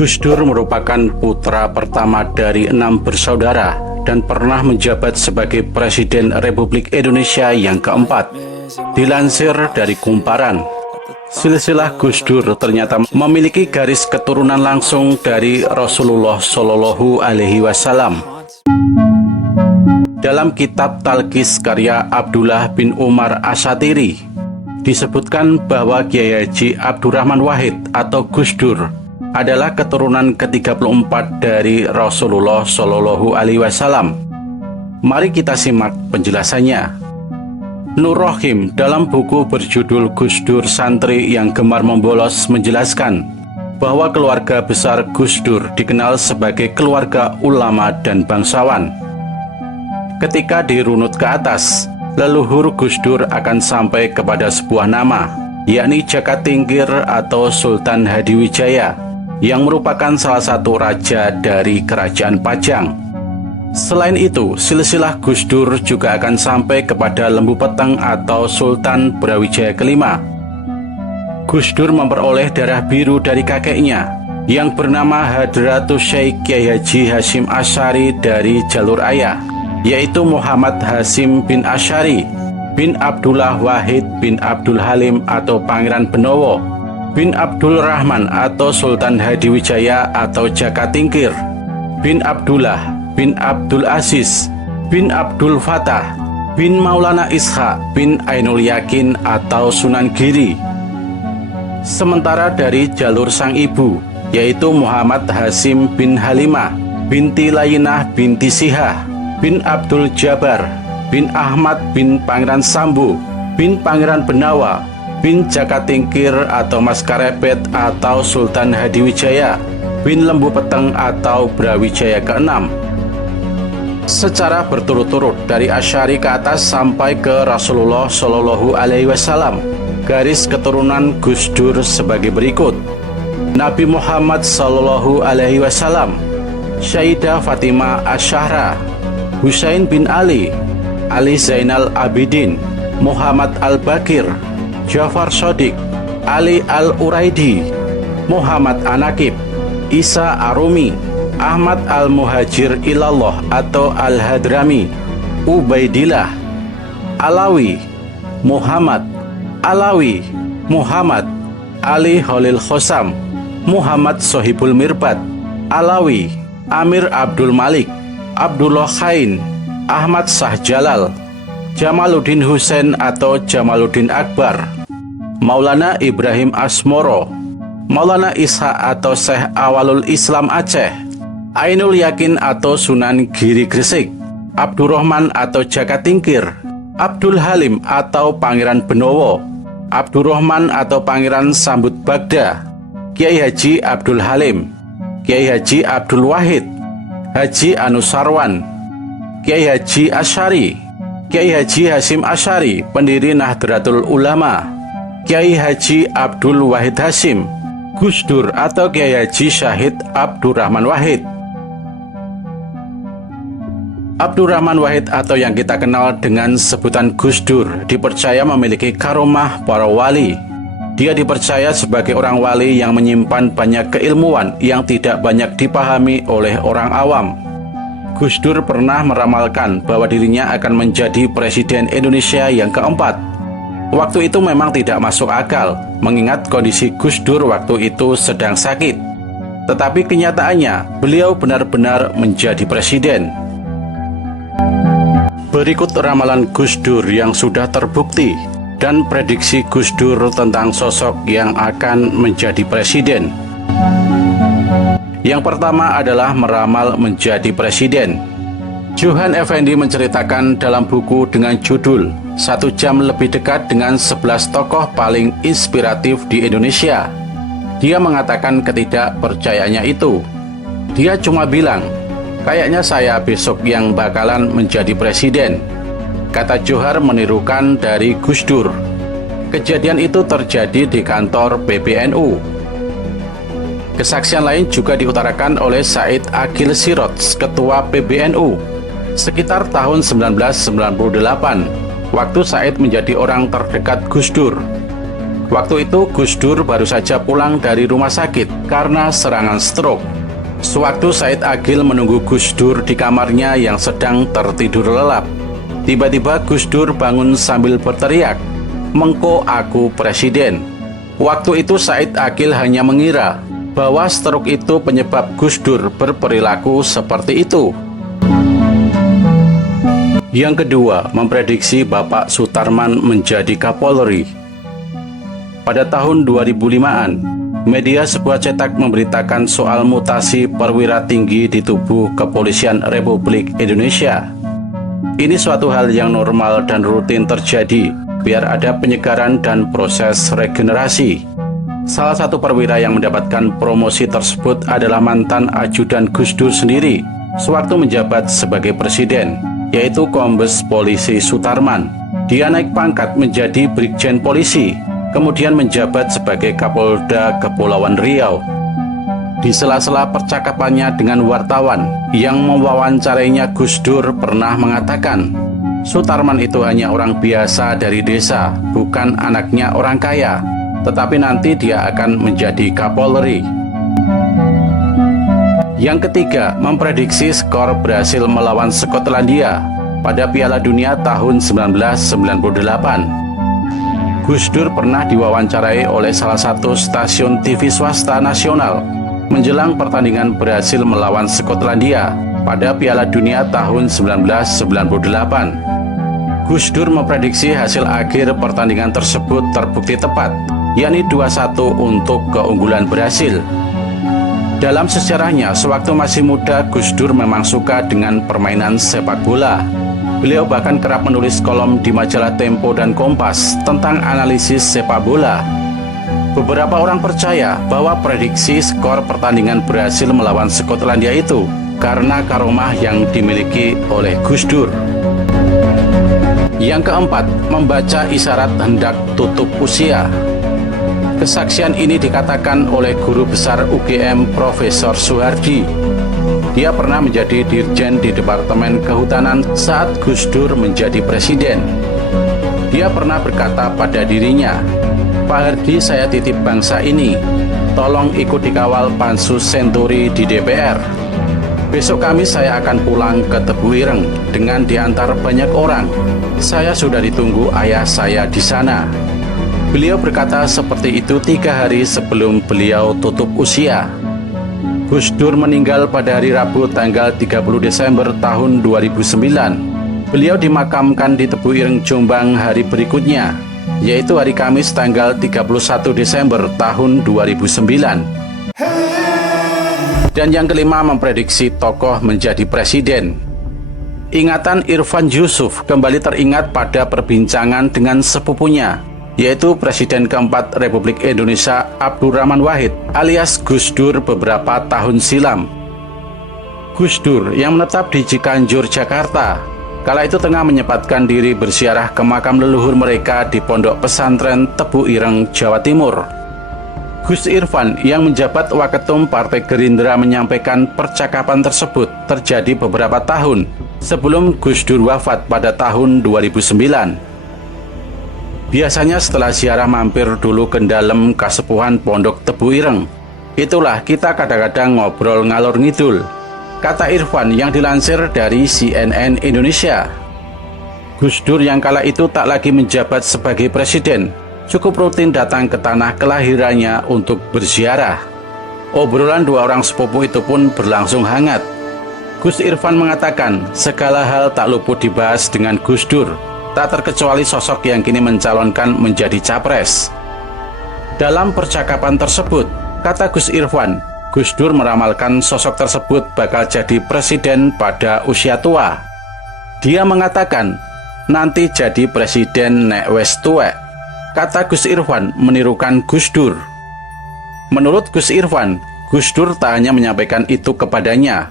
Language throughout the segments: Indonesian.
Gus Dur merupakan putra pertama dari 6 bersaudara dan pernah menjabat sebagai Presiden Republik Indonesia yang keempat. Dilansir dari Kumparan, silsilah Gus Dur ternyata memiliki garis keturunan langsung dari Rasulullah Shallallahu Alaihi Wasallam. Dalam kitab Talqis karya Abdullah bin Umar Asyatiri, disebutkan bahwa Kiai Haji Abdurrahman Wahid atau Gus Dur adalah keturunan ke-34 dari Rasulullah Shallallahu Alaihi Wasallam. Mari kita simak penjelasannya. Nur Rohim dalam buku berjudul Gus Dur Santri yang Gemar Membolos menjelaskan bahwa keluarga besar Gus Dur dikenal sebagai keluarga ulama dan bangsawan. Ketika dirunut ke atas, leluhur Gus Dur akan sampai kepada sebuah nama, yakni Jaka Tingkir atau Sultan Hadiwijaya, yang merupakan salah satu raja dari Kerajaan Pajang. Selain itu, silsilah Gus Dur juga akan sampai kepada Lembu Peteng atau Sultan Brawijaya kelima. Gus Dur memperoleh darah biru dari kakeknya, yang bernama Hadratus Syekh Kiai Haji Hasyim Asy'ari dari jalur ayah, yaitu Muhammad Hasyim bin Asy'ari bin Abdullah Wahid bin Abdul Halim atau Pangeran Benowo bin Abdul Rahman atau Sultan Hadiwijaya atau Jaka Tingkir bin Abdullah bin Abdul Aziz bin Abdul Fatah bin Maulana Ishaq bin Ainul Yakin atau Sunan Giri. Sementara dari jalur sang ibu, yaitu Muhammad Hasyim bin Halimah binti Layinah binti Sihah bin Abdul Jabar bin Ahmad bin Pangeran Sambu bin Pangeran Benawa bin Jaka Tingkir atau Mas Karebet atau Sultan Hadiwijaya bin Lembu Peteng atau Brawijaya ke-6. Secara berturut-turut dari Asy'ari ke atas sampai ke Rasulullah Shallallahu Alaihi Wasallam, garis keturunan Gus Dur sebagai berikut: Nabi Muhammad Shallallahu Alaihi Wasallam, Sayyidah Fatimah Asy-Syahra, Husain bin Ali, Ali Zainal Abidin, Muhammad Al-Bakir, Ja'far Shadiq, Ali Al-Uraidi, Muhammad Anakib, Isa Arumi, Ahmad Al-Muhajir Ilallah atau Al-Hadrami, Ubaidillah, Alawi, Muhammad, Alawi, Muhammad, Ali Khalil Khosam, Muhammad Sohibul Mirbat, Alawi, Amir Abdul Malik, Abdullah Khain, Ahmad Shah Jalal, Jamaluddin Husain atau Jamaluddin Akbar, Maulana Ibrahim Asmoro, Maulana Ishaq atau Syekh Awalul Islam Aceh, Ainul Yakin atau Sunan Giri Gresik, Abdurrahman atau Jaka Tingkir, Abdul Halim atau Pangeran Benowo, Abdurrahman atau Pangeran Sambut Bagda, Kiai Haji Abdul Halim, Kiai Haji Abdul Wahid, Haji Anusarwan, Kiai Haji Asy'ari, Kiai Haji Hasyim Asy'ari, pendiri Nahdlatul Ulama, Kiai Haji Abdul Wahid Hasyim, Gus Dur atau Kiai Haji Syahid Abdurrahman Wahid. Abdurrahman Wahid atau yang kita kenal dengan sebutan Gus Dur dipercaya memiliki karomah para wali. Dia dipercaya sebagai orang wali yang menyimpan banyak keilmuan yang tidak banyak dipahami oleh orang awam. Gus Dur pernah meramalkan bahwa dirinya akan menjadi Presiden Indonesia yang keempat. Waktu itu memang tidak masuk akal, mengingat kondisi Gus Dur waktu itu sedang sakit. Tetapi kenyataannya, beliau benar-benar menjadi presiden. Berikut ramalan Gus Dur yang sudah terbukti dan prediksi Gus Dur tentang sosok yang akan menjadi presiden. Yang pertama adalah meramal menjadi presiden. Johan Effendi menceritakan dalam buku dengan judul 1 Jam Lebih Dekat dengan 11 Tokoh Paling Inspiratif di Indonesia. Dia mengatakan ketidakpercayaannya itu. Dia cuma bilang, kayaknya saya besok yang bakalan menjadi presiden. Kata Johar menirukan dari Gus Dur. Kejadian itu terjadi di kantor PBNU. Kesaksian lain juga diutarakan oleh Said Aqil Sirot, ketua PBNU. Sekitar tahun 1998, waktu Said menjadi orang terdekat Gus Dur. Waktu itu Gus Dur baru saja pulang dari rumah sakit karena serangan stroke. Sewaktu Said Agil menunggu Gus Dur di kamarnya yang sedang tertidur lelap, tiba-tiba Gus Dur bangun sambil berteriak, "Mengko aku presiden." Waktu itu Said Agil hanya mengira bahwa stroke itu penyebab Gus Dur berperilaku seperti itu. Yang kedua, memprediksi Bapak Sutarman menjadi Kapolri. Pada tahun 2005-an, media sebuah cetak memberitakan soal mutasi perwira tinggi di tubuh Kepolisian Republik Indonesia. Ini suatu hal yang normal dan rutin terjadi, biar ada penyegaran dan proses regenerasi. Salah satu perwira yang mendapatkan promosi tersebut adalah mantan ajudan Gus Dur sendiri, sewaktu menjabat sebagai presiden, yaitu Kombes Polisi Sutarman. Dia naik pangkat menjadi Brigjen Polisi, kemudian menjabat sebagai Kapolda Kepulauan Riau. Di sela-sela percakapannya dengan wartawan yang mewawancarainya, Gus Dur pernah mengatakan, Sutarman itu hanya orang biasa dari desa, bukan anaknya orang kaya, tetapi nanti dia akan menjadi Kapolri. Yang ketiga, memprediksi skor Brasil melawan Skotlandia pada Piala Dunia tahun 1998. Gus Dur pernah diwawancarai oleh salah satu stasiun TV swasta nasional menjelang pertandingan Brasil melawan Skotlandia pada Piala Dunia tahun 1998. Gus Dur memprediksi hasil akhir pertandingan tersebut terbukti tepat, yakni 2-1 untuk keunggulan Brasil. Dalam sejarahnya, sewaktu masih muda, Gus Dur memang suka dengan permainan sepak bola. Beliau bahkan kerap menulis kolom di majalah Tempo dan Kompas tentang analisis sepak bola. Beberapa orang percaya bahwa prediksi skor pertandingan Brasil melawan Skotlandia itu karena karomah yang dimiliki oleh Gus Dur. Yang keempat, membaca isyarat hendak tutup usia. Kesaksian ini dikatakan oleh guru besar UGM Profesor Soehardi. Dia pernah menjadi dirjen di Departemen Kehutanan saat Gus Dur menjadi presiden. Dia pernah berkata pada dirinya, "Pak Hardi, saya titip bangsa ini, tolong ikut dikawal Pansus Senturi di DPR. Besok Kamis saya akan pulang ke Tebu Ireng dengan diantar banyak orang. Saya sudah ditunggu ayah saya di sana." Beliau berkata seperti itu 3 hari sebelum beliau tutup usia. Gus Dur meninggal pada hari Rabu tanggal 30 Desember tahun 2009. Beliau dimakamkan di Tebu Ireng, Jombang hari berikutnya, yaitu hari Kamis tanggal 31 Desember tahun 2009. Dan yang kelima, memprediksi tokoh menjadi presiden. Ingatan Irfan Yusuf kembali teringat pada perbincangan dengan sepupunya, yaitu Presiden keempat Republik Indonesia Abdurrahman Wahid alias Gus Dur beberapa tahun silam. Gus Dur yang menetap di Cikanjur, Jakarta, kala itu tengah menyempatkan diri berziarah ke makam leluhur mereka di Pondok Pesantren Tebu Ireng, Jawa Timur. Gus Irfan yang menjabat Waketum Partai Gerindra menyampaikan percakapan tersebut terjadi beberapa tahun sebelum Gus Dur wafat pada tahun 2009. Biasanya setelah ziarah mampir dulu ke dalam kasepuhan Pondok Tebu Ireng. Itulah kita kadang-kadang ngobrol ngalor ngidul, kata Irfan yang dilansir dari CNN Indonesia. Gus Dur yang kala itu tak lagi menjabat sebagai presiden, cukup rutin datang ke tanah kelahirannya untuk berziarah. Obrolan dua orang sepupu itu pun berlangsung hangat. Gus Irfan mengatakan segala hal tak luput dibahas dengan Gus Dur, tak terkecuali sosok yang kini mencalonkan menjadi capres. Dalam percakapan tersebut, kata Gus Irfan, Gus Dur meramalkan sosok tersebut bakal jadi presiden pada usia tua. Dia mengatakan, nanti jadi presiden nek wes tuwek. Kata Gus Irfan menirukan Gus Dur. Menurut Gus Irfan, Gus Dur tak hanya menyampaikan itu kepadanya.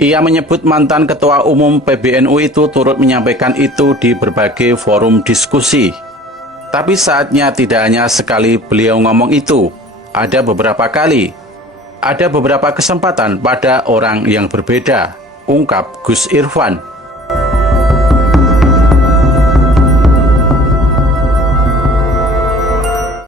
Ia menyebut mantan Ketua Umum PBNU itu turut menyampaikan itu di berbagai forum diskusi. Tapi saatnya tidak hanya sekali beliau ngomong itu, ada beberapa kali. Ada beberapa kesempatan pada orang yang berbeda, ungkap Gus Irfan.